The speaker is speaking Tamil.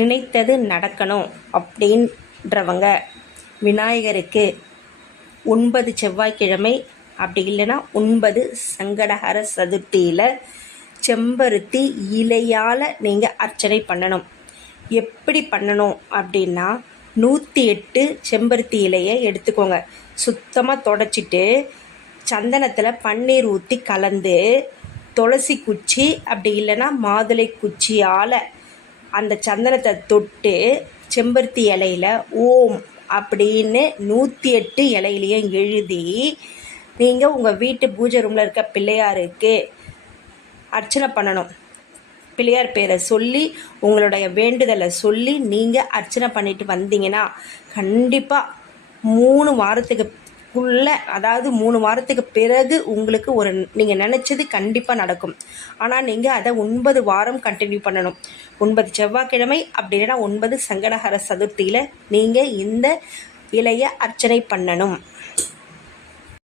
நினைத்தது நடக்கணும் அப்படின்றவங்க விநாயகருக்கு ஒன்பது செவ்வாய்க்கிழமை அப்படி இல்லைன்னா ஒன்பது சங்கடஹர சதுர்த்தியில் செம்பருத்தி இலையால் நீங்கள் அர்ச்சனை பண்ணணும். எப்படி பண்ணணும் அப்படின்னா நூற்றி எட்டு செம்பருத்தி இலையை எடுத்துக்கோங்க. சுத்தமாக தொடச்சிட்டு சந்தனத்தில் பன்னீர் ஊற்றி கலந்து துளசி குச்சி அப்படி இல்லைன்னா மாதுளை குச்சியால் அந்த சந்தனத்தை தொட்டு செம்பருத்தி இலையில ஓம் அப்படின்னு நூற்றி எட்டு இலையிலையும் எழுதி நீங்கள் உங்கள் வீட்டு பூஜை ரூமில் இருக்க பிள்ளையாருக்கு அர்ச்சனை பண்ணணும். பிள்ளையார் பேரை சொல்லி உங்களுடைய வேண்டுதலை சொல்லி நீங்கள் அர்ச்சனை பண்ணிட்டு வந்தீங்கன்னா கண்டிப்பாக மூணு வாரத்துக்கு வாரத்துக்குள்ள அதாவது மூணு வாரத்துக்கு பிறகு உங்களுக்கு ஒரு நீங்கள் நினச்சது கண்டிப்பாக நடக்கும். ஆனால் நீங்கள் அதை ஒன்பது வாரம் கண்டினியூ பண்ணணும். ஒன்பது செவ்வாய்க்கிழமை அப்படி இல்லைன்னா ஒன்பது சங்கடஹர சதுர்த்தியில் நீங்கள் இந்த இலையை அர்ச்சனை பண்ணணும்.